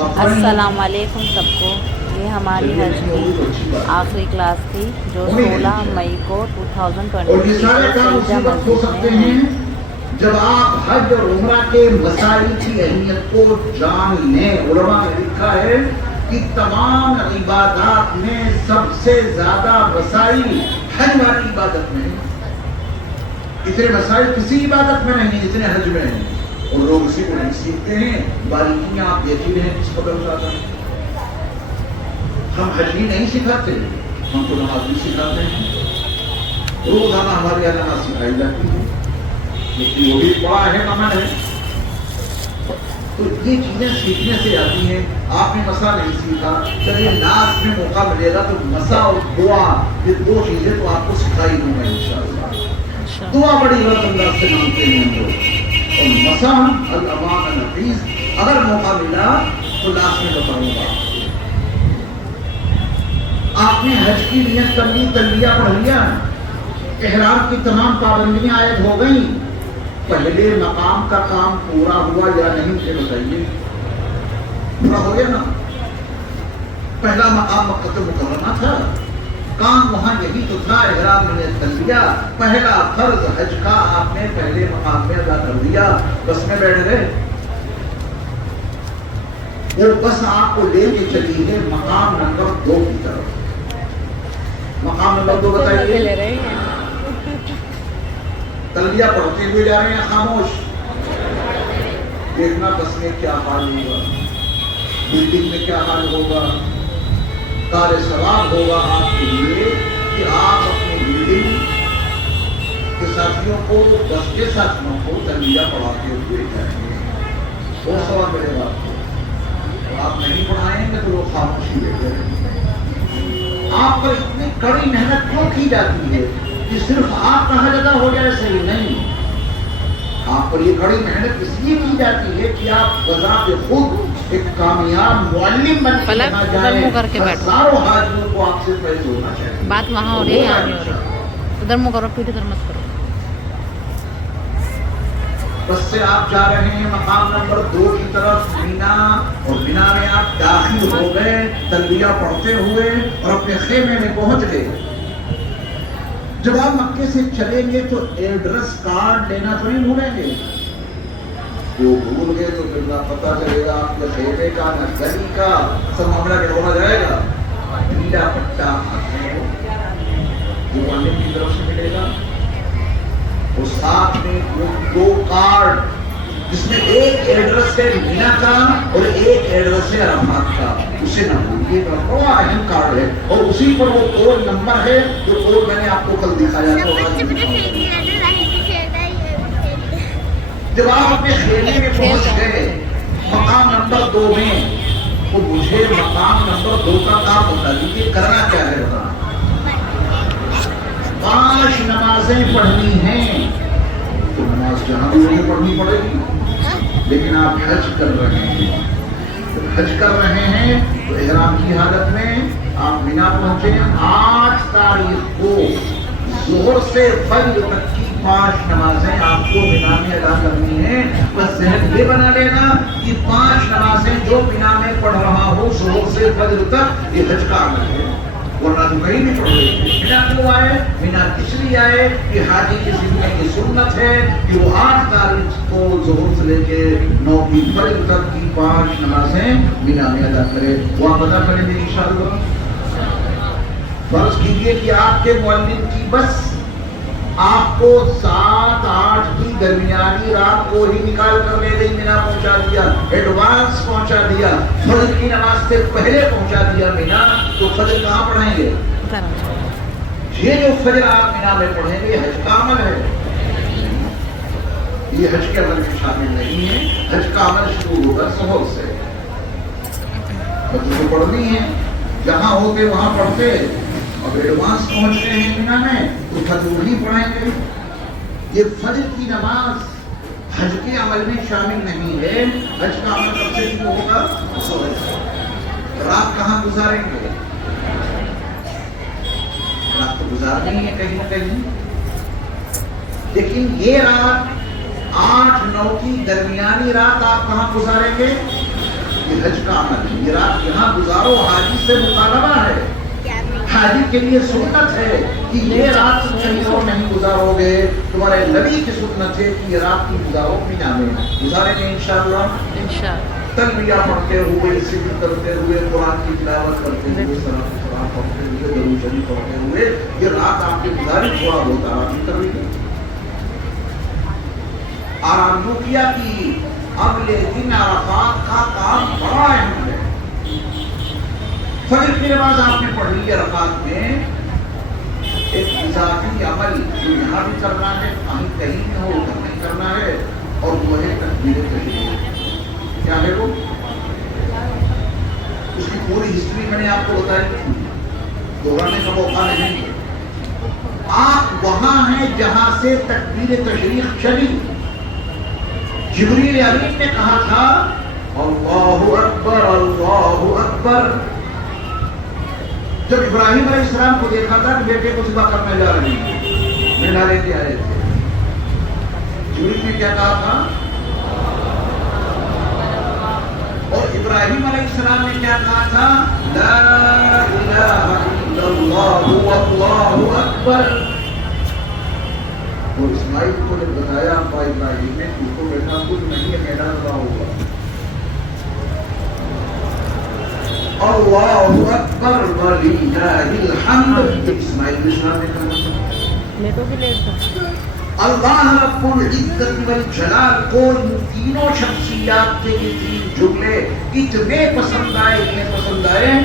السلام علیکم سب کو. یہ ہماری حج کی آخری کلاس تھی جو 16 مئی کو 2023 سیدہ مسجد میں ہے. جب آپ حج اور عمرہ کے مسائل کی اہمیت کو جان لیں. علماء نے لکھا ہے کہ تمام عبادات میں سب سے زیادہ مسائل حج والی عبادت میں ہیں. اتنے مسائل کسی عبادت میں نہیں جتنے حج میں ہیں، اور لوگ اسی کو نہیں سیکھتے ہیں. باریکیاں آپ دیکھ رہے ہیں کس قدر زیادہ. ہم حج ہی نہیں سکھاتے، ہم کو نماز بھی سکھاتے ہیں. روزانہ ہمارے یہاں نماز سکھائی جاتی ہے، لیکن وہ بھی پڑا ہے ممن ہے. تو یہ چیزیں سیکھنے سے آتی ہیں. آپ نے مسا نہیں سیکھا، چلیے لاسٹ میں موقع ملے گا تو مسا اور دعا، یہ دو چیزیں تو آپ کو سکھائی دوں گا انشاءاللہ. دعا بڑی غلط انداز سے مانگتے ہیں ہم لوگ، اور مسا الامان النفیس اگر موقع ملا تو لاسٹ میں بتاؤں گا. آپ نے حج کی نیت کر لی، تلبیہ پڑھ لیا، احرام کی تمام پابندیاں عائد ہو گئیں. پہلے مقام کا کام پورا ہوا یا نہیں یہ بتائیے. پورا ہو گیا نا. پہلا مقام مکہ مکرمہ تھا، کام وہاں یہی تو تھا. احرام میں تلبیہ، پہلا فرض حج کا آپ نے پہلے مقام میں ادا کر دیا. بس میں بیٹھ گئے. وہ بس آپ کو لے کے چلی ہے مقام نمبر 2 کی طرف. مقام نمبر 2 بتائیے. تلبیہ پڑھتے ہوئے جا رہے ہیں خاموش. دیکھنا بس میں کیا حال ہوگا، بلڈنگ میں کیا حال ہوگا. کار ثواب ہوگا آپ کے لیے کہ آپ اپنی بلڈنگ کے ساتھیوں کو، بس کے ساتھیوں کو تلبیہ پڑھاتے ہوئے جائیں گے. وہ سوال میرے بات کو آپ نہیں پڑھائیں گے تو وہ خاموشی بیٹھے رہیں گے. آپ پر اتنی کڑی محنت کیوں کی جاتی ہے کہ صرف آپ کا حج ادا ہو جائے؟ صحیح نہیں. آپ پر یہ کڑی محنت اس لیے کی جاتی ہے کہ آپ بذات خود ایک کامیاب معلم بن کے یہاں جائیں. ہزاروں حاجیوں کو آپ سے فیض ہونا چاہیے. بات وہاں ہو رہی ہے، یہاں نہیں ہو رہی. ادھر منہ کرو، پیٹھ ادھر مت کرو. بس سے آپ جا رہے ہیں مقام نمبر 2 کی طرف مینا، اور مینا میں آپ داخل ہو گئے تلبیہ پڑھتے ہوئے اور اپنے خیمے میں پہنچ گئے. جب آپ مکے سے چلیں گے تو ایڈریس کارڈ لینا تو نہیں بھولیں گے. وہ بھول گئے تو پھر نہ پتہ چلے گا آپ کے خیمے کا نہ گلی کا، سب معاملہ کے ہو جائے گا. نیلا پٹا جو والد کی طرف سے ملے گا، اور ساتھ میں وہ 2 کارڈ جس میں ایک ایڈریس ہے مینا کا اور ایک ایڈریس ہے عرفات کا. اسے نہ بھولیے گا، بڑا اہم کارڈ ہے. اور اسی پر وہ کوڈ نمبر ہے جو کوڈ میں نے آپ کو کل دکھایا تھا. جب آپ اپنے خیمے میں پہنچ گئے مقام نمبر 2 میں، تو مجھے مقام نمبر 2 کا کام بتا دیجیے کرنا کیا ہے. بتا 5 نمازیں پڑھنی ہیں. تو نماز جہاں بھی ہو پڑھنی پڑے گی، لیکن آپ حج کر رہے ہیں. جب حج کر رہے ہیں تو احرام کی حالت میں آپ مینا پہنچے. 8 تاریخ کو ظہر سے فجر تک کی 5 نمازیں آپ کو مینا میں ادا کرنی ہیں. بس ذہن یہ بنا لینا کہ 5 نمازیں جو مینا میں پڑھ رہا ہو ظہر سے فجر تک، یہ حج کا عمل ہے. ورنہ تو کہیں بھی پڑھ رہے ہیں. مینا کیوں آئے؟ مینا اس لیے آئے کہ حاجی کی زندگی کی سنت ہے کہ وہ 8 تاریخ کو ظہر سے لے کے 9 کی فجر تک کی 5 نمازیں مینا میں ادا کرے. وہ آپ ادا کریں گے انشاءاللہ. فرض کیجئے کہ آپ کے معلم کی بس آپ کو 7-8 کی درمیانی رات کو ہی نکال کر لے گئی، مینا پہنچا دیا، ایڈوانس پہنچا دیا، فجر کی نماز سے پہلے پہنچا دیا مینا. تو فجر کہاں پڑھیں گے؟ یہ جو فجر آپ مینا میں پڑھیں گے حج کا عمل ہے. یہ حج کے عمل میں شامل نہیں ہے. حج کا عمل شروع ہوگا سحر سے. فجر کو پڑھنی ہے، جہاں ہوتے وہاں پڑھتے. اب ایڈوانس پہنچ گئے ہیں مینا میں تو فجر نہیں پڑھیں گے. یہ فجر کی نماز حج کے عمل میں شامل نہیں ہے. حج کا عمل کب سے شروع ہوگا؟ رات کہاں گزاریں گے؟ رات تو گزارنی ہے کہیں نہ کہیں. لیکن یہ رات 8-9 کی درمیانی رات آپ کہاں گزاریں گے؟ یہ حج کا عمل ہے. یہ رات یہاں گزارو حاجی سے مطالبہ ہے. حاجی کے لیے سنت ہے کہ یہ رات شہیدوں نہیں گزارو گے. تمہارے نبی کی سنت ہے کہ یہ رات کی گزارو مینا میں. گزاریں گے انشاءاللہ. تلبیہ پڑھتے ہوئے, ذکر کرتے ہوئے, قرآن کی تلاوت کرتے ہوئے, سلام پڑھتے ہوئے, درود شریف پڑھتے ہوئے یہ رات آپ کی گزاری تھوڑا بہت آرام کر لیجیے. آرام جو کیا کہ اگلے دن عرفات کا کام بڑا اہم ہے. فجر کی نماز آپ نے پڑھ لی عرفات میں. ایک اضافی عمل جو یہاں بھی کرنا ہے, کہیں بھی ہو ادھر نہیں کرنا ہے, اور وہ ہے تکبیر تشریف. کیا ہے وہ؟ اس کی پوری ہسٹری میں نے آپ کو بتائی, دہرانے کا موقع نہیں. آپ وہاں ہیں جہاں سے تکبیر تشریف چلی. جبریل امین نے کہا تھا اللہ اکبر اللہ اکبر. جب ابراہیم علیہ السلام کو دیکھا تھا کہ بیٹے کو ذبح کرنے جا رہے ہیں, مینا لے کے آئے تھے, جبریل نے کیا کہا تھا؟ اور ابراہیم علیہ السلام نے کیا کہا تھا؟ لا الہ الا اللہ واللہ اکبر. اور اسماعیل کو جب بتایا ابراہیم نے اس کو بیٹا کچھ نہیں ہے, میدان رہا ہوگا. اللہ اکبر وللہ الحمد. اسماعیل علیہ السلام نے کہا اللہ رب العزت والجلال کو ان تینوں شخصیات کے یہ تین جملے اتنے پسند آئے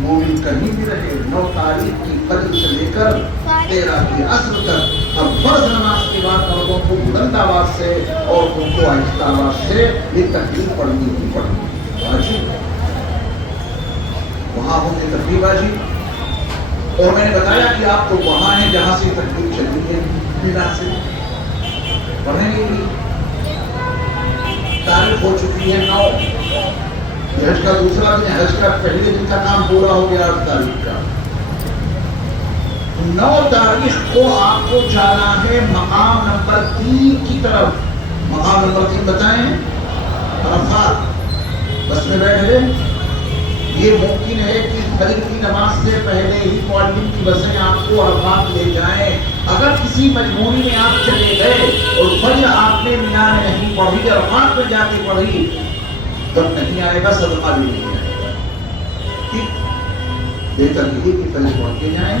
مومن کہیں بھی رہے 9 تاریخ کی فجر سے لے کر 13 کی عصر تک. اب فرض نماز کے بعد مردوں کو بلند آواز سے اور ان کو آہستہ آواز سے یہ تکبیر پڑھنی ہی پڑھنی واجب. وہاں ہوتے تکبیر واجب. اور میں نے بتایا کہ آپ کو وہاں ہیں جہاں سے تکبیر چلی ہے, مینا سے پڑھیں گے. تاریخ ہو چکی ہے 9. حج کا دوسرا دن, حج کا پہلے دن کا کام پورا ہو گیا 8 تاریخ کا. 9 تاریخ کو آپ کو جانا ہے مقام نمبر 3 کی طرف. مقام نمبر 3 بتائیں؟ عرفات. بس میں بیٹھ گئے. یہ ممکن ہے کہ فجر کی نماز سے پہلے ہی معلم کی بسیں آپ کو عرفات لے جائیں. اگر کسی مجبوری میں آپ چلے گئے اور فجر آپ نے مینا میں نہیں پڑھی, عرفات میں جا کے پڑھی, جب نہیں آئے گا صدقہ بھی نہیں آئے گا. ٹھیک, بہتر یہ کہ فجر پڑھ کے جائیں.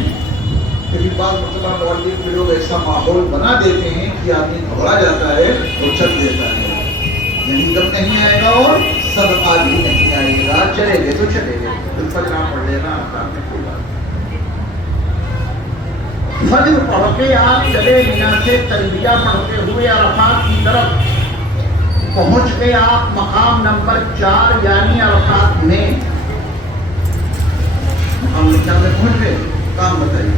پھر بعض مرتبہ معلم کے لوگ ایسا ماحول بنا دیتے ہیں کہ آدمی گھبرا جاتا ہے اور چل دیتا ہے. یعنی جب نہیں آئے گا اور صدقہ بھی نہیں آئے گا, چلے گئے تو چلے گئے. پھر فجر آپ پڑھ لینا, آپ نے کوئی بات. فجر پڑھ کے آپ چلے مینا سے تلبیہ پڑھتے ہوئے عرفات کی طرف پہنچ گئے. آپ مقام نمبر 4 یعنی عرفات میں. مقام نمبر 4 میں پہنچ گئے. کام بتائیے,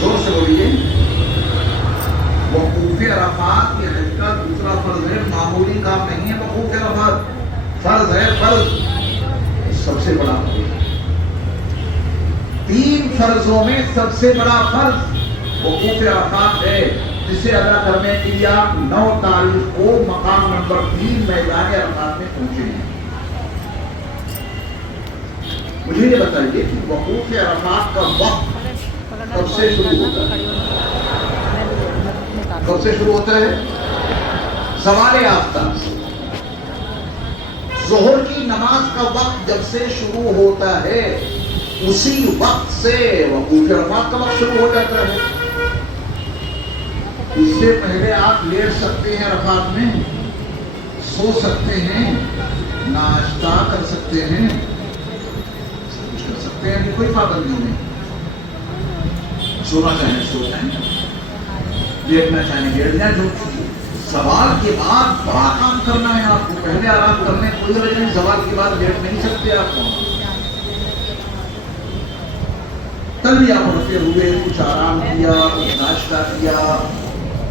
زور سے بولیے. وقوف عرفات یہ حج کا دوسرا فرض ہے, معمولی کام نہیں ہے. وقوف عرفات فرض ہے, فرض سب سے بڑا فرض ہے. 3 فرضوں میں سب سے بڑا فرض وقوف عرفات ہے, جسے ادا کرنے کے لیے آپ 9 تاریخ کو مقام نمبر 3 میدان عرفات میں پہنچے ہیں. مجھے یہ بتائیے کہ وقوف عرفات کا وقت کب سے شروع ہوتا ہے؟ کب سے شروع ہوتا ہے؟ زوال آفتاب سے. ظہر کی نماز کا وقت جب سے شروع ہوتا ہے اسی وقت سے وقوف عرفات کا وقت شروع ہو جاتا ہے. اس سے پہلے آپ لیٹ سکتے ہیں عرفات میں, سو سکتے ہیں, ناشتہ کر سکتے ہیں, سب کچھ کر سکتے ہیں, کہ کوئی پابندی نہیں. سونا چاہیں سو جائیں, لیٹنا چاہیں لیٹ جائیں. جو سوال کے بعد بڑا کام کرنا ہے آپ کو, پہلے آرام کرنے کوئی وجہ نہیں. سوال کے بعد لیٹ نہیں سکتے آپ کو. تلبیہ پڑھتے ہوئے کچھ آرام کیا, کچھ ناشتہ کیا,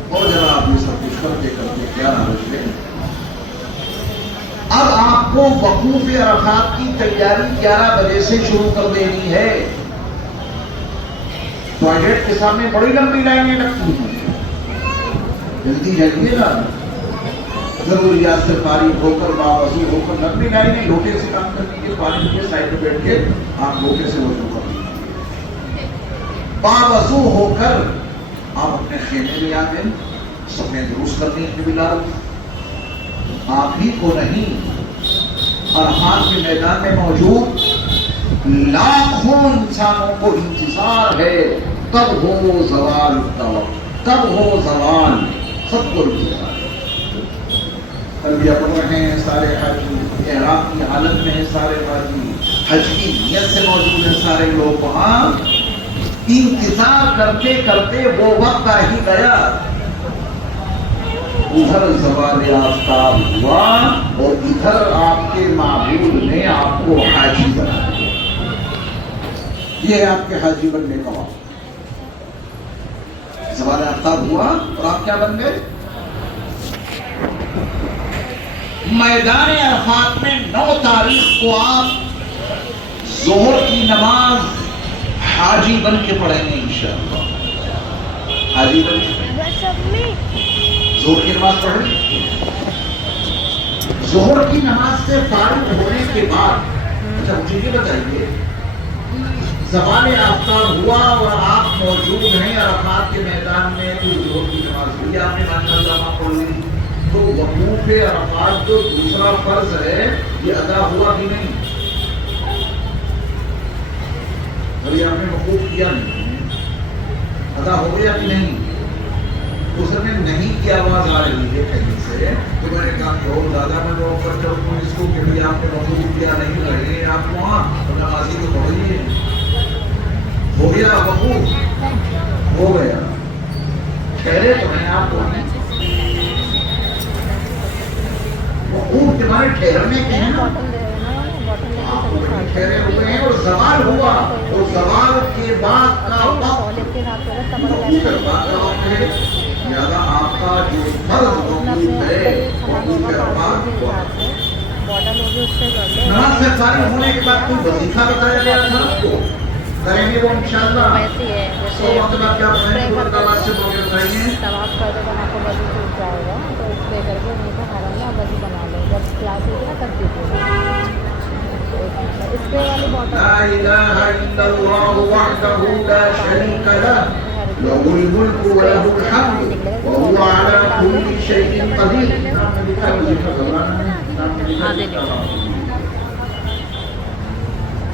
اور ذرا آپ یہ سب کچھ کرتے کرتے 11 بج گئے. اب آپ کو وقوف عرفات کی تیاری 11 بجے سے شروع کر دینی ہے. ٹوائلٹ کے سامنے بڑی لمبی لائنیں لگتی ہیں, جلدی جائیے گا. ضروریات سے فارغ ہو کر باوضو ہو کر لمبی لائن نہیں لوٹے سے کام کر لیجیے پانی کے سائڈ پہ بیٹھ کے آپ لوٹے سے وضو کر لیجیے باوضو ہو کر آپ اپنے خیمے میں آ گئے سب نے درست کرنی ہے بلال آپ ہی کو نہیں عرفات کے میدان میں موجود لاکھوں انسانوں کو انتظار ہے تب ہو زوال تب ہو زوال سب کو انتظار ہے تلبیہ پڑھ رہے ہیں سارے حاجی احرام کی حالت میں ہیں سارے حاجی حج کی نیت سے موجود ہیں سارے لوگ وہاں انتظار کرتے کرتے وہ وقت آ ہی گیا ادھر زوال آفتاب ہوا اور ادھر آپ کے معبود نے آپ کو حاجی بنا دیا یہ ہے آپ کے حاجی بننے کا وقت زوال آفتاب ہوا اور آپ کیا بن گئے میدان عرفات میں 9 تاریخ کو آپ ظہر کی نماز حاجی بن کے پڑھیں گے انشاءاللہ حاجی بن کے ظہر کی نماز پڑھیں ظہر کی نماز سے فارغ ہونے کے بعد اچھا مجھے یہ بتائیے زوال آفتاب ہوا اور آپ موجود ہیں عرفات کے میدان میں تو ظہر کی نماز ہوئی آپ نے ماشاءاللہ پڑھ لی تو وقوف عرفات جو دوسرا فرض ہے یہ ادا ہوا کہ نہیں ابھی آپ نے وقوف کیا نہیں ادا ہو گیا کہ نہیں اس میں نہیں کی آواز آ رہی ہے کہیں سے تو میں نے کہا کہ اور زیادہ میں وہ اوپر چڑھوں اس کو کہ بھی آپ نے وقوف کیا نہیں رہے آپ وہاں تو نمازی کو پڑھیے ہو گیا وقوف ہو گیا ٹھہرے تو میں آپ کو وقوف کے معنی ٹھہرنے کے ہیں نا آپ ٹھہرے ہوئے ہیں اور زوال ہوا اور زوال کے بعد کا وقت ہے لہذا آپ کا جو فرض وقوف ہے وقوف کے بعد ہوا نماز سے فارغ ہونے کے بعد کوئی وظیفہ بتایا گیا تھا آپ کو کریں گے وہ انشاءاللہ 100 مرتبہ کیا پڑھیں گے وہ آواز سے بول کے بتائیے طواف کرتے بعد آپ کو وضو ٹوٹ جائے گا تو اس پہ کر کے وہیں پہ حرم میں وضو بنا لو جب کلاس ہوگی نا تب دیجیے اس پہ والی بوٹل لا الہ الا اللہ وحدہ لا شریک لہ له الملک وله الحمد وهو على كل شيء قدیر نام میں لکھا ہے وظیفہ دہرانا ہے نام میں لکھا ہے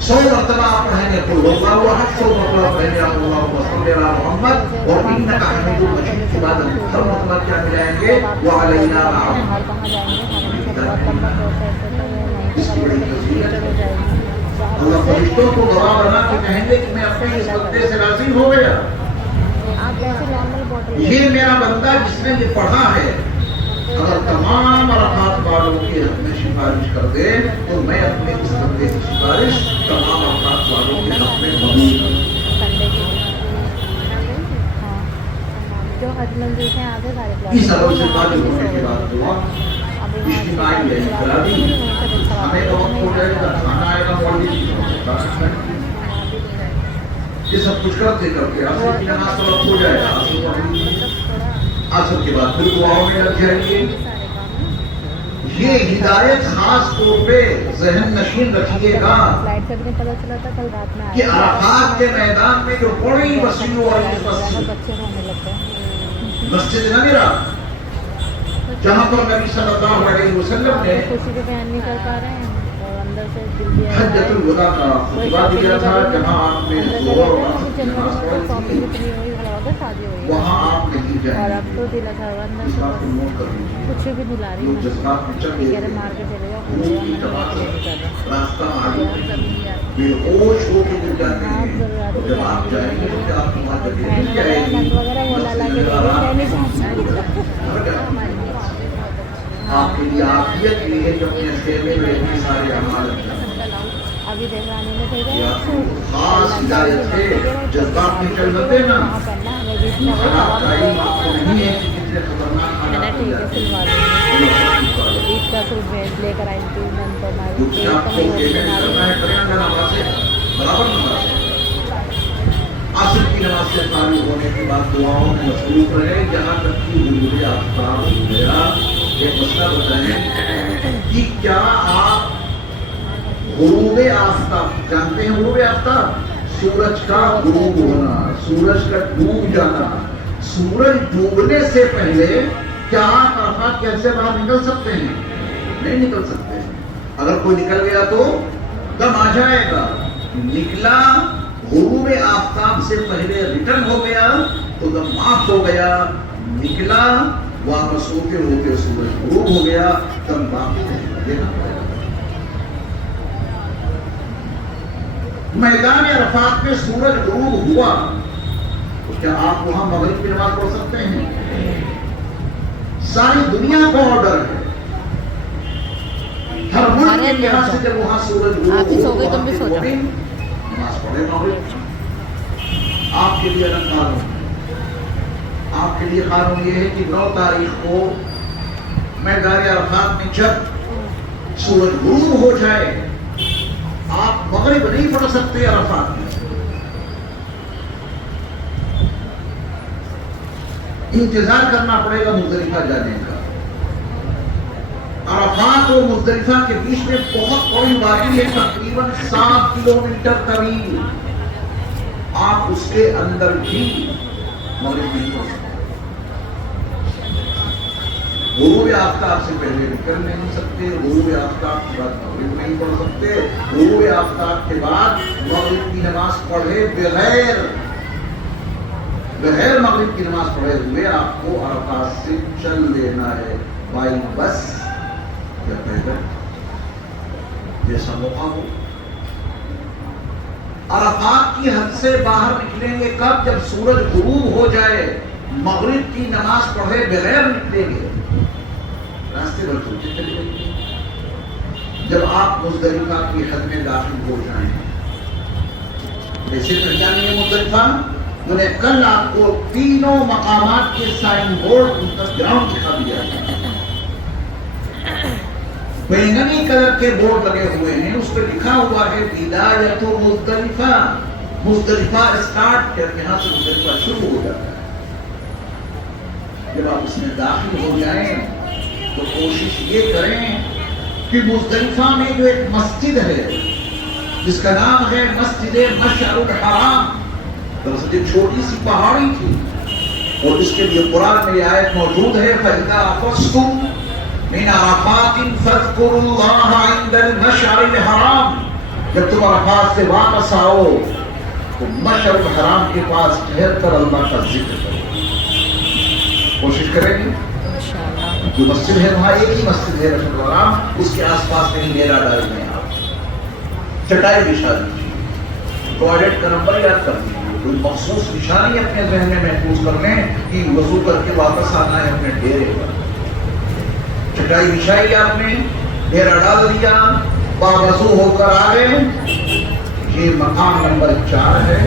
100 مرتبہ آپ پڑھیں گے قل واللہ احد 100 مرتبہ پڑھیں گے اللہم صلی علی محمد اور انک حمید مجید کے بعد ہر مرتبہ کیا ملائیں گے وعلینا معاہد اس کی بڑی فضیلت ہے اللہ فرشتوں کو گواہ بنا کے کہیں گے کہ میں اپنے اس بندے سے راضی ہو گیا یہ میرا بندہ جس نے یہ پڑھا ہے اگر تمام عرفات والوں کے حق میں سفارش کر دے تو میں اپنے اس بندے کی سفارش تمام عرفات والوں کے حق میں قبول کروں جو حج منظور ہیں آگے سارے اس سبب سے فارغ ہونے کے بعد دعا اجتماعی ہے انفرادی ہمیں تو وقت ہو جائے گا کھانا آئے گا مولوی یہ سب کچھ کرتے کرتے عصر کی نماز کا وقت ہو جائے گا عصر کے بعد پھر دعاؤں میں لگ جائیں گے یہ ہدایت خاص طور پہ ذہن نشین رکھیے گا کہ عرفات کے میدان میں جو بڑی وسیع والی مسجد ہے میرا جہاں پر نبی صلی اللہ علیہ وسلم نے حجۃ الوداع کا خطبہ دیا تھا جہاں آپ نے ظہر اور عصر کی نماز پڑھی تھی وہاں آپ نہیں جائیں گے اس بات کو نوٹ کر لیجیے جو جذبات میں چل گئے روح کی تباہ راستہ معلوم بے ہوش ہو کے مل جاتے ہیں اور جب آپ جائیں گے تو کیا آپ کو وہاں جگہ مل جائے گی آپ کے لیے عافیت یہ ہے کہ اپنے خیمے میں اتنے سارے اعمال خاص ہدایت ہے جذبات میں چل رہتے نا حالات کا علم آپ کو نہیں ہے کہ کتنے خطرناک حالات ہو جاتے ہیں آپ کو خیمے میں کرنا ہے کریں گے نماز برابر نماز عصر کی نماز سے فارغ ہونے کے بعد دعاؤں میں مصروف رہے جہاں تک کہ غروب آفتاب ہو گیا ایک مسئلہ بتائیں کہ کیا آپ غروب آفتاب جانتے ہیں؟ غروب آفتاب سورج کا غروب ہونا، سورج کا ڈوب جانا، سورج ڈوبنے سے پہلے کیا آپ عرفات کیسے باہر نکل سکتے ہیں؟ نہیں نکل سکتے. اگر کوئی نکل گیا تو دم آ جائے گا. نکلا غروب آفتاب سے پہلے ریٹرن ہو گیا تو دم معاف ہو گیا. نکلا واپس ہوتے ہوتے سورج غروب ہو گیا، دم معاف ہو گیا. میدان عرفات میں سورج غروب ہوا تو کیا آپ وہاں مغرب کی نماز پڑھ سکتے ہیں؟ ساری دنیا کو آرڈر ہے، ہر ملک کے لحاظ سے جب وہاں سورج غروب ہو نماز پڑھے مغرب. آپ کے لیے الگ قانون، آپ کے لیے قانون یہ ہے کہ 9 تاریخ کو میدان عرفات میں جب سورج غروب ہو جائے آپ مغرب نہیں پڑھ سکتے عرفات میں. انتظار کرنا پڑے گا مزدلفہ جانے کا. عرفات اور مزدلفہ کے بیچ میں بہت بڑی وادی ہے، تقریباً 7 کلومیٹر طویل. آپ اس کے اندر بھی مغرب نہیں پڑھ سکتے. غروب آفتاب سے پہلے نکل نہیں سکتے، غروب آفتاب کے بعد مغرب نہیں پڑھ سکتے، غروب آفتاب کے بعد مغرب کی نماز پڑھے بغیر مغرب کی نماز پڑھے ہوئے آپ کو عرفات سے چل لینا ہے، بائی بس یا پیدل جیسا موقع ہو. عرفات کی حد سے باہر نکلیں گے کب؟ جب سورج غروب ہو جائے، مغرب کی نماز پڑھے بغیر نکلیں گے، راستے بھر چلتے چلے جائیں گے. جب آپ مزدلفہ کی حد میں داخل ہو جائیں، ایسے تو کیا نہیں ہے مزدلفہ، میں نے کل آپ کو تینوں مقامات کے سائن بورڈ ان کا گراؤنڈ دکھا دیا ہے. بینگنی کلر کے بورڈ لگے ہوئے ہیں، اس پہ لکھا ہوا ہے بدایت مزدلفہ. مزدلفہ اسٹارٹ کر یہاں سے مزدلفہ شروع ہو جاتا ہے. جب آپ اس میں داخل ہو جائیں تو کوشش یہ کریں کہ مزدلفہ میں جو ایک مسجد ہے جس کا نام ہے مسجد مشعر الحرام، دراصل ایک چھوٹی سی پہاڑی تھی اور اس کے لیے قرآن میں یہ آیت موجود ہے فَإِذَا أَفَضْتُم مِنْ عَرَفَاتٍ فَاذْكُرُوا اللَّهَ عِنْدَ الْمَشْعَرِ الْحَرَامِ. جب تم عرفات سے واپس آؤ تو مشعر الحرام کے پاس ٹھہر کر اللہ کا ذکر کرو. کوشش کریں گے. جو مسجد ہے وہاں ایک ہی مسجد ہے مشعر الحرام، اس کے آس پاس کہیں ڈیرا ڈال دیں. آپ چٹائی بچھا دیجیے، ٹوائلٹ کا نمبر یاد کر دیجیے، کوئی مخصوص نشانی اپنے ذہن میں محفوظ کر لیں کہ وضو کر کے واپس آنا ہے اپنے ڈیرے پر. چٹائی بچھائی آپ نے، ڈیرا ڈال دیا، باوضو ہو کر آ گئے. یہ مقام نمبر 4 ہے.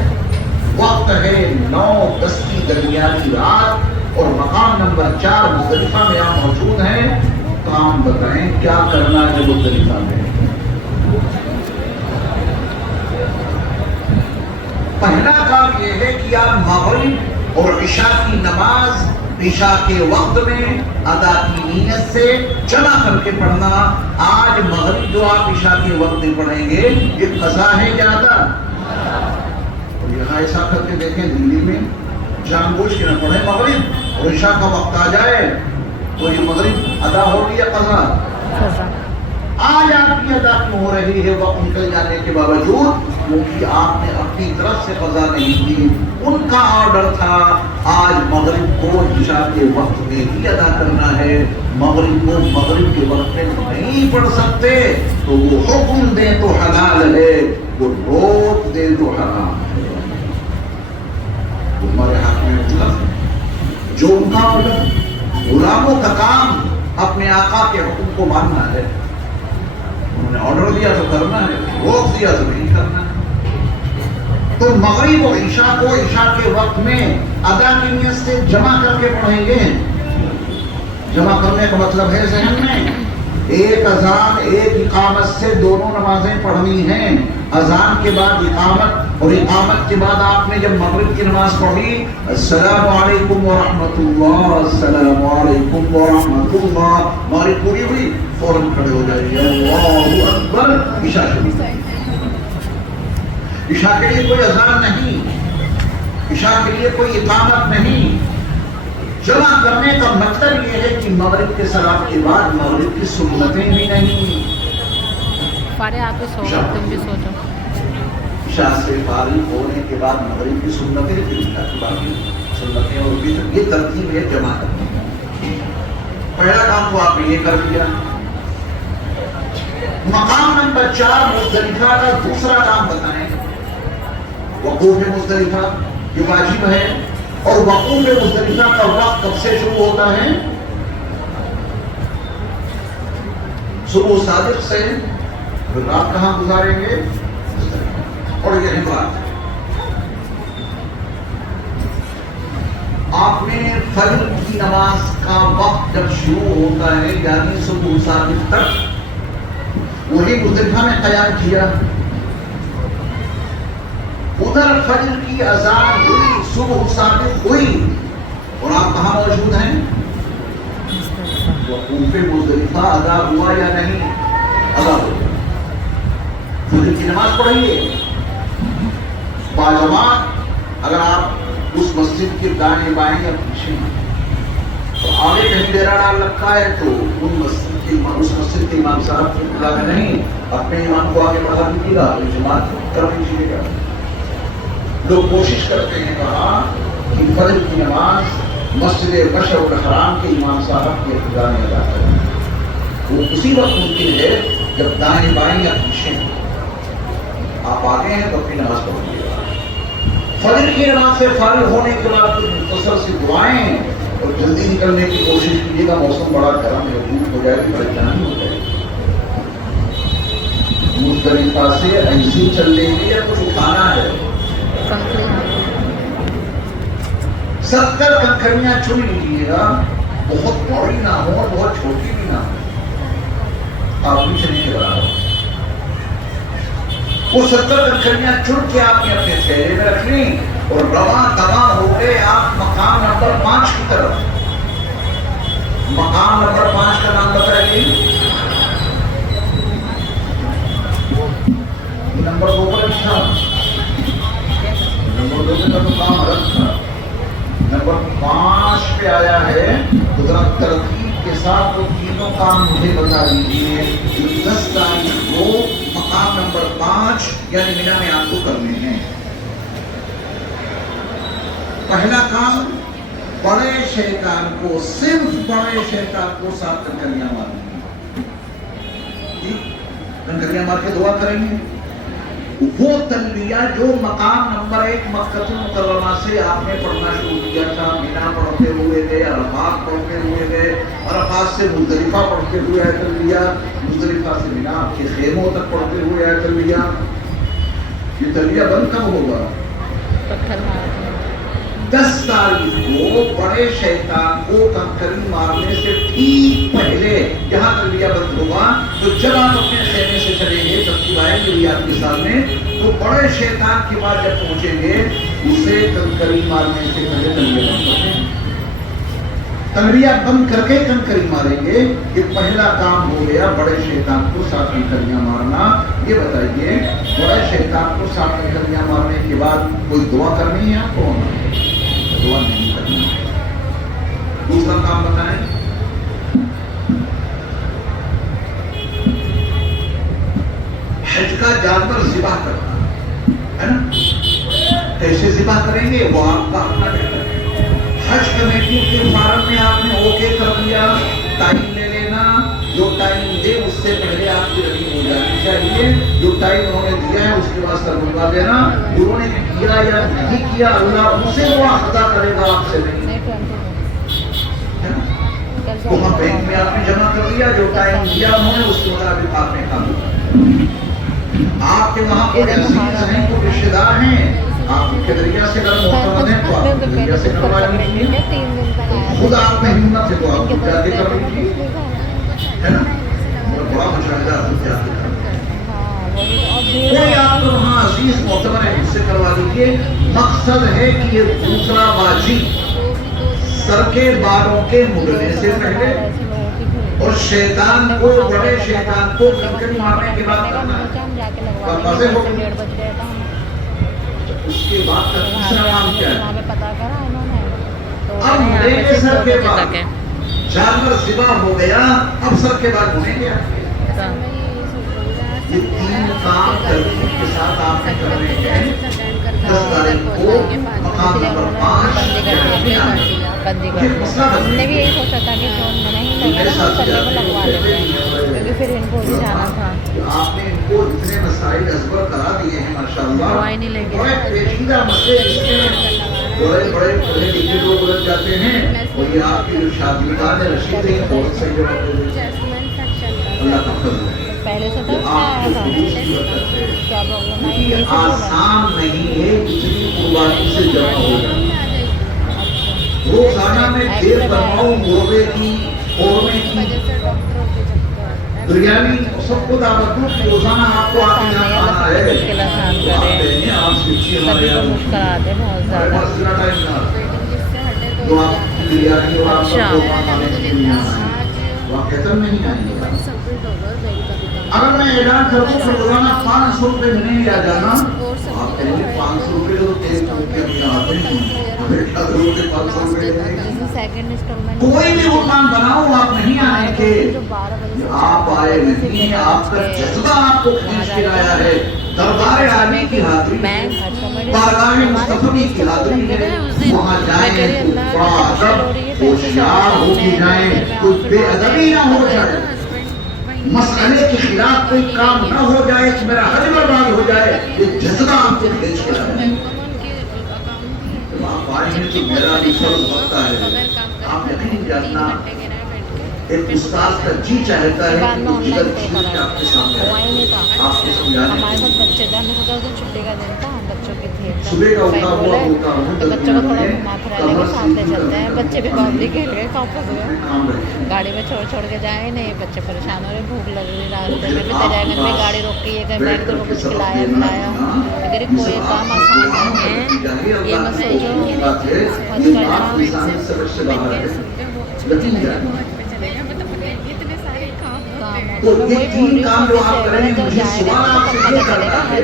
وقت ہے 9:10 کی درمیانی رات اور مقام نمبر 4 مزدلفہ میں آپ موجود ہیں. کام بتائیں کیا کرنا ہے مزدلفہ میں؟ پہلا کام یہ ہے کہ آپ مغرب اور عشاء کی نماز عشاء کے وقت میں ادا کی نیت سے جمع کر کے پڑھنا. آج مغرب جو آپ عشاء کے وقت میں پڑھیں گے یہ قضا ہے یا ادا؟ اور یہاں ایسا کر کے دیکھیں دلی میں جان بوجھ کے نہ پڑھیں مغرب اور عشاء کا وقت آ جائے تو یہ مغرب ادا ہوگی یا قضا؟ آج آپ کی ادا کیوں ہو رہی ہے وقت نکل جانے کے باوجود؟ کیونکہ آپ نے اپنی طرف سے قضا نہیں کی. ان کا آرڈر تھا آج مغرب کو عشاء کے وقت میں ہی ادا کرنا ہے. مغرب کو مغرب کے وقت میں نہیں پڑھ سکتے تو وہ حکم دیں تو حلال ہے، وہ روک دیں تو حرام ہے. ہمارے ہاتھ میں مطلب جو ان کا آرڈر، غلاموں کا کام اپنے آقا کے حکم کو ماننا ہے. انہوں نے آرڈر دیا تو کرنا ہے، روک دیا تو نہیں کرنا ہے. تو مغرب اور عشاء کو عشاء کے وقت میں ادا کی نیت سے جمع کر کے پڑھیں گے. جمع کرنے کا مطلب ہے ذہن میں ایک اذان ایک اقامت سے دونوں نمازیں پڑھنی ہیں. اذان کے بعد اقامت اور اقامت کے بعد آپ نے جب مغرب کی نماز پڑھی السلام علیکم ورحمۃ اللہ السلام علیکم ورحمۃ اللہ ہماری پوری ہوئی فوراً کھڑے ہو جائیے اللہ اکبر عشاء شروع عشاء کے لیے کوئی اذان نہیں عشاء کے لیے کوئی اقامت نہیں جمع کرنے کا مطلب یہ ہے کہ مغرب کے سلام کے بعد مغرب کی سنتیں بھی نہیں فارغ آپ سو تم بھی سو جاؤ عشاء سے فارغ ہونے کے بعد مغرب کی سنتیں سنتیں اور یہ ترتیب ہے جمع کرنے کا پہلا کام تو آپ نے یہ کر دیا مقام نمبر 4 مزدلفہ کا دوسرا کام بتائیں وقوف مزدلفہ یہ واجب ہے اور وقوف مزدلفہ کا وقت کب سے شروع ہوتا ہے صبح صادق سے پھر رات کہاں گزاریں گے اور یہی بات آپ نے فجر کی نماز کا وقت جب شروع ہوتا ہے یعنی صبح صادق تک وہی مزدلفہ میں قیام کیا ادھر فجر کی اذان ہوئی صبح صادق ہوئی اور آپ کہاں موجود ہیں وقوف مزدلفہ ادا ہوا یا نہیں ادا ہوا فجر کی نماز پڑھیے باجماعت اگر آپ اس مسجد کے دائیں بائیں یا پیچھے تو آگے کہیں ڈیرا ڈال رکھا ہے تو اس مسجد کے امام صاحب کی اطلاع میں نہیں اپنے امام کو آگے بڑھا دیجیے گا جماعت کر دیجیے گا لوگ کوشش کرتے ہیں کہا کہ فجر کی نماز مسجد مشرق الحرام کے امام صاحب کی ابتدا میں ادا کریں وہ اسی وقت ممکن ہے جب دائیں بائیں یا پیچھے آپ آگے ہیں تو اپنی نماز پڑھیے گا فجر کی نماز سے فارغ ہونے کے بعد کچھ مختصر سی دعائیں اور جلدی نکلنے کی کوشش کیجیے گا موسم بڑا گرم ہے دھوپ ہو جائے گی پریشانی ہو جائے گی مزدلفہ سے ایسی چل رہی ہے یا کچھ اٹھانا ہے 70 کنکریاں چن لیجیے گا بہت بڑی نہ ہو اور بہت چھوٹی بھی نہ ہو آپ بھی چلنے کے برابر وہ 70 کنکریاں چن کے آپ نے اپنے چہرے میں رکھ لی اور رواں تمام ہو گئے آپ مقام نمبر 5 کی طرف مقام نمبر 5 کا نام بتائیے نمبر 2 پر اچھا نمبر 2 کا تو کام الگ تھا نمبر 5 پہ آیا ہے تو ذرا ترتیب کے ساتھ وہ تینوں کام مجھے بتا دیجیے 10 تاریخ کو مقام نمبر 5 یعنی مینا میں آپ کو کرنے ہیں پہلا کام بڑے شیطان کو صرف بڑے شیطان کو 7 کنکریاں مارنی کنکریاں مار کے دعا کریں گے وہ تلبیہ جو مقام نمبر 1 مکہ المکرمہ سے آپ نے پڑھنا شروع کیا تھا مینا پڑھتے ہوئے گئے عرفات پڑھتے ہوئے گئے عرفات سے مزدلفہ پڑھتے ہوئے آئے تلبیہ مزدلفہ سے مینا آپ کے خیموں تک پڑھتے ہوئے آئے تلبیہ یہ تلبیہ بند کب ہوگا 10 تاریخ کو بڑے شیطان کو کنکری مارنے سے ٹھیک پہلے جہاں تلبیہ بند ہوگا تو جب آپ اپنے خیمے سے چلیں گے ترتیب آئیں گے آپ کے سامنے تو بڑے شیطان کے بعد جب پہنچیں گے اسے کنکری مارنے سے پہلے تلبیہ بند کر دیں تلبیہ بند کر کے کنکری ماریں گے یہ پہلا کام ہو گیا بڑے شیطان کو 7 کنکریاں مارنا یہ بتائیے بڑے شیطان کو 7 کنکریاں مارنے کے بعد کوئی دعا کرنی ہے آپ کو دعا نہیں کرنی دوسرا کام بتائیں حج کا جانور ذبح کرنا ہے نا کیسے ذبح کریں گے وہ آپ کا اپنا کہنا ہے حج کمیٹی کے فارم میں آپ نے اوکے کر دیا ٹائم لے لینا جو ٹائم دے اس سے پہلے آپ کی رننگ ہو جانی چاہیے جو ٹائم انہوں نے دیا ہے اس کے بعد سرمنگا دینا انہوں نے کیا یا نہیں کیا اللہ ان سے وہ ادا کرے گا آپ سے نہیں وہاں بینک میں آپ نے جمع کر دیا جو ٹائم دیا انہوں نے اس کے مطابق آپ نے کام آپ کے وہاں کوئی عزیز ہیں کوئی رشتے دار ہیں آپ کے ذریعہ سے اگر محتمد ہیں تو آپ کے ذریعہ سے کروا لیجیے خود آپ میں ہمت ہے تو آپ کو جاتے کر لیجیے ہے نا بڑا مشاہدہ آپ کو جاتے کر لیجیے کوئی آپ کو وہاں عزیز محتمد ہے اس سے کروا دیکھیے مقصد ہے کہ یہ دوسرا باجی سر کے بالوں کے مڑنے سے پہلے اور شیطان کو بڑے شیطان کو کنکری مارنے کے بعد کرنا ہے. اس کے بعد کا تیسرا کام کیا ہے؟ اب میرے سر کے بعد جانور ذبح ہو گیا، اب سر کے بعد بھولیں گے. یہ تین کام ترتیب کے ساتھ آپ نے کرنے ہیں. 10 تاریخ کو مقام نمبر 5 ہم نے بھی یہی سوچا تھا کہ فون میں نہیں لگے گا تو چلنے کو لگوا لیتے ہیں کیونکہ پھر ان کو بھی جانا تھا. آپ نے ان کو اتنے مسائل ازبر کرا دیے ہیں ماشاءاللہ. دعائیں نہیں لیں گے. بڑے پیچیدہ مسئلے اس میں بڑے بڑے پڑھے لکھے لوگ لگ جاتے ہیں اور یہ آپ کی جو شادیدار رشید ہے بہت صحیح جواب دے دیتے ہیں. اللہ کا فضل ہے. پہلے سے تو آیا تھا کیا پرابلم ہے. آسان نہیں ہے اتنی قربانی سے جمع ہو جائے. روزانہ میں دیر بناؤں مرغے کی، قورمے کی، بریانی سب کو دعوت دوں کہ روزانہ آپ کو آپ یہاں کھانا ہے. مشکل آسان کرے سبھی کو مشکل آتے بہت زیادہ. تو آپ کی بریانی اور آپ کا قورمہ کھانے کے لیے نہیں آنا ہے. واقعتاً نہیں آئیں گے. اگر میں اعلان کر دوں کہ روزانہ 500 روپے میں نہیں لیا جانا، آپ کہیں گے 500 روپے تو تیز روپے میں آتے ہیں. کوئی بھی مکان بناؤ آپ نہیں آنے کے. آپ آئے نہیں، آپ کا جذبہ آپ کو کھینچ کے لایا ہے. دربار عالی کی حاضری ہے، بارگاہ مصطفی کی حاضری ہے. وہاں جائیں بڑا ادب ہوشیار ہو کے جائیں، کوئی بے ادبی نہ ہو جائے، مسئلے کے خلاف کوئی کام نہ ہو جائے کہ میرا حج برباد ہو جائے. یہ جذبہ آپ کو کھینچ کے لایا ہے. آپ آئیں گے تو میرا بھی فرض بنتا ہے. آپ یقین جاننا ایک استاد کا جی چاہتا ہے کہ وہ جگر کھینچ کے آپ کے سامنے آئے، آپ کو سمجھانے ہمارے ساتھ بچے تھے. ہم نے سوچا اس چھٹی کا دن تھا، ہم بچوں کے تھے صبح کا اٹھا ہوا ہوتا ہوں تو بچوں کو تھوڑا گھما پھرا لے کے ساتھ لے چلتے ہیں. بچے بھی کافی کھیل گئے، واپس ہوئے گاڑی میں چھوڑ کے جائیں نہیں. بچے پریشان ہو رہے، بھوک لگ رہی، راستے میں بھی دریا گنج میں گاڑی روک کے یہ کہ بیٹھ کر کچھ کھلایا پلایا. اگر کوئی کام آسان نہیں ہے. یہ مت سوچو حج کرنا تو یہ تین کام جو آپ کریں گے، مجھے سوال آپ سے یہ کرنا ہے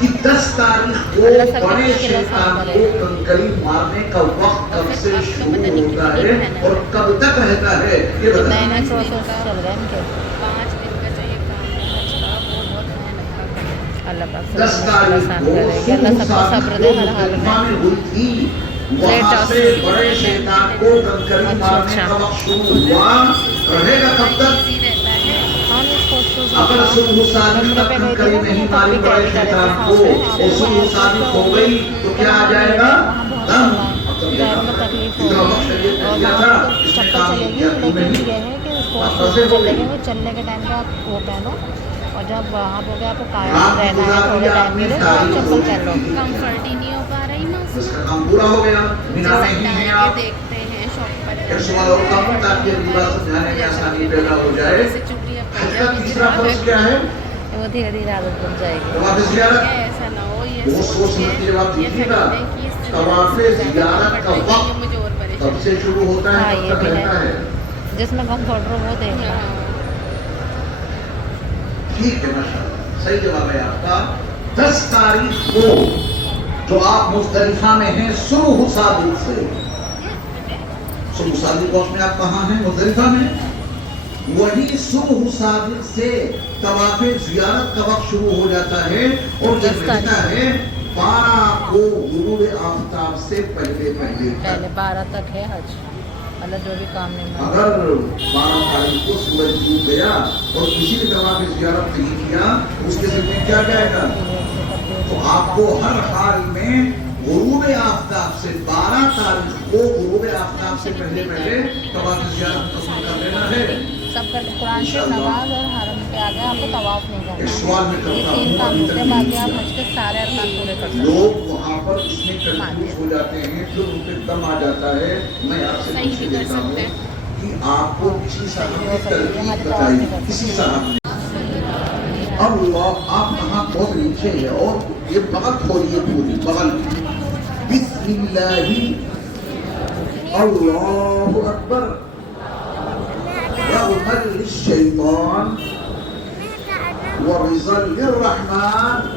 کہ 10 تاریخ کو بڑے شیطان کو کنکری مارنے کا وقت کب سے شروع ہوتا ہے اور کب تک رہتا ہے یہ بتائیں. 10 تاریخ کو صبح میں ہوئی تھی. وہاں سے بڑے شیطان کو کنکری مارنے کا وقت شروع ہوا، رہے گا کب تک؟ اگر صبح صادق تک کنکری نہیں ماری بڑے شیطان کو اور صبح صادق ہو گئی تو کیا آ جائے گا؟ دم. اتنا وقت شریعت نے دیا تھا، اس نے کام کیا کیوں نہیں؟ آپ پسے ہو گئی. چلنے کے ٹائم پہ آپ وہ پہنو اور جب وہاں ہو گیا آپ کو قائم رہنا ہے تھوڑے ٹائم ملے تو آپ چپل پہن لو. کمفرٹ ہی نہیں ہو پا رہی نا. اس کا کام پورا ہو گیا. بنا نہیں ہیں آپ دیکھتے ہیں شاپ پر ایک سوال اور کام تاکہ اگلی بار سمجھانے میں آسانی پیدا ہو جائے. حج کا تیسرا فرض کیا ہے؟ وہ دھیرے دھیرے عادت بن جائے گی. طواف زیارت. ایسا نہ ہو یہ وہ سوچ سمجھ کے جواب دیجیے گا. طواف زیارت کا وقت کب سے شروع ہوتا ہے کب تک رہتا ہے؟ جس میں کمفرٹ ہو وہ دیکھنا. ٹھیک ہے ماشاءاللہ صحیح جواب ہے آپ کا. 10 تاریخ کو جو آپ مزدلفہ میں ہیں صبح صادق سے، صبح صادق وقت میں آپ کہاں ہیں؟ مزدلفہ میں. وہی صبح صادق سے طواف زیارت کا وقت شروع ہو جاتا ہے اور یہ رہتا ہے 12 کو غروب آفتاب سے پہلے 12 تک ہے حج. اللہ جو بھی کام نہیں مانتا. اگر 12 تاریخ کو سورج ڈوب گیا اور کسی نے طواف زیارت نہیں کیا اس کے ذمہ کیا جائے گا؟ تو آپ کو ہر حال میں غروب آفتاب سے 12 تاریخ کو غروب آفتاب سے پہلے طواف زیارت مکمل کر لینا ہے. سب کر قرآن سے نماز اور حرم کے آگے آپ کو طواف نہیں کرنا. ایک سوال میں کرتا یہ 3 کام ہوتے ہیں، باقی آپ حج کے سارے ارکان پورے کر سکتے ہیں. لوگ وہاں پر اس میں کنفیوز ہو جاتے ہیں، پھر ان پہ دم آ جاتا ہے. میں آپ سے پوچھ لیتا ہوں کہ آپ کو کسی صاحب نے ترتیب بتائی، کسی صاحب نے؟ اللہ آپ کہاں بہت نیچے ہے اور یہ بغل کھولیے پوری بغل. بسم اللہ اللہ اکبر. رغما للشیطان ورضا للرحمن